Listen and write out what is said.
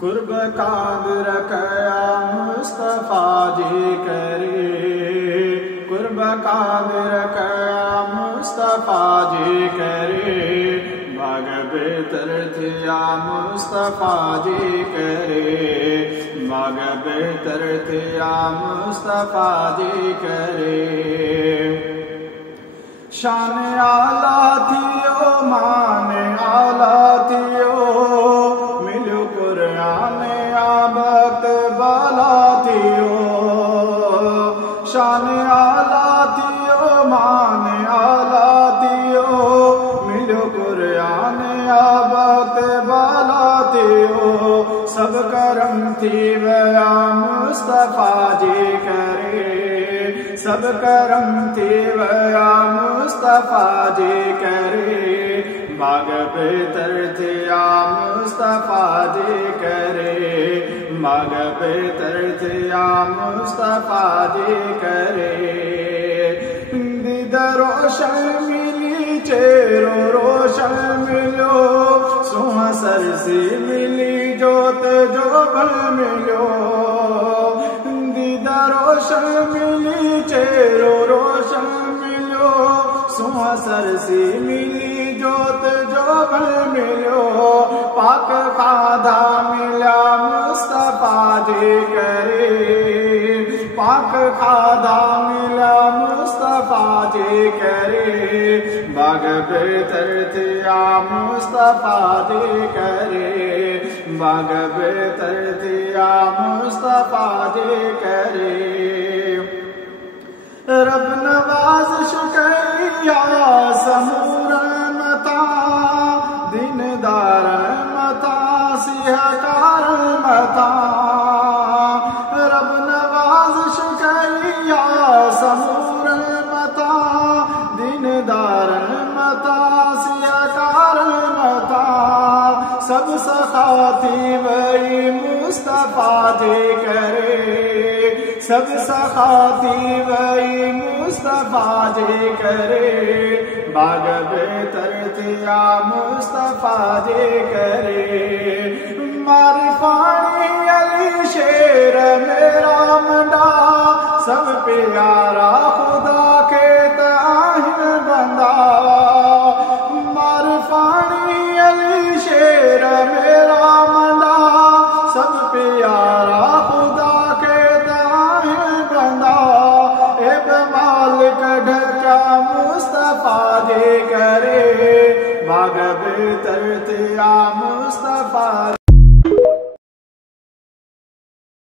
कुर्ब कादिर कया मुस्तफा जी करे, कुर्ब कादिर कया मुस्तफा जी करे, भाग बेहतर थिया मुस्तफा जी करे, भाग बेहतर थिया मुस्तफा जी करे। शान आला थियो मान आला थियो, मिलो कुरान आबत बाला थियो। शान आला थियो मान आला थियो, मिलो कुरान आबत बाला थियो। सब करम थी वया मुस्तफा जी करे, सब करम थी वया मुस्तफा जी करे, भाग बेहतर थिया मुस्तफा जी करे, भाग बेहतर थिया मुस्तफा जी करे। दीद रोशन मिली चेहरो रोशन मिलो, सुहा सरसी मिली जोत जो बल मिलो। दीद रोशन मिली चेहरो रोशन मिलो, सुहा सरसी मिली जोत जो बल मिलो। पाक खाधा मिला मुस्तफा जी करे, पाक खाधा मिला मुस्तफा जी करे, भाग बेहतर थिया मुस्तफा जी करे, भाग बेहतर थिया मुस्तफा जी करे। रब नवाज शुक्रिया समूर मता, दीनदार मता सिहकार मता। रब नवाज शुक्रिया समूर मता, दीनदार मता सिहकार मता। सब सखाती वही मुस्तफा जी करे, सब सखाती वही मुस्तफा जी करे, भाग बेहतर थिया मुस्तफा जी करे। मार पानी अली शेर मेरा मंडा, सब प्यारा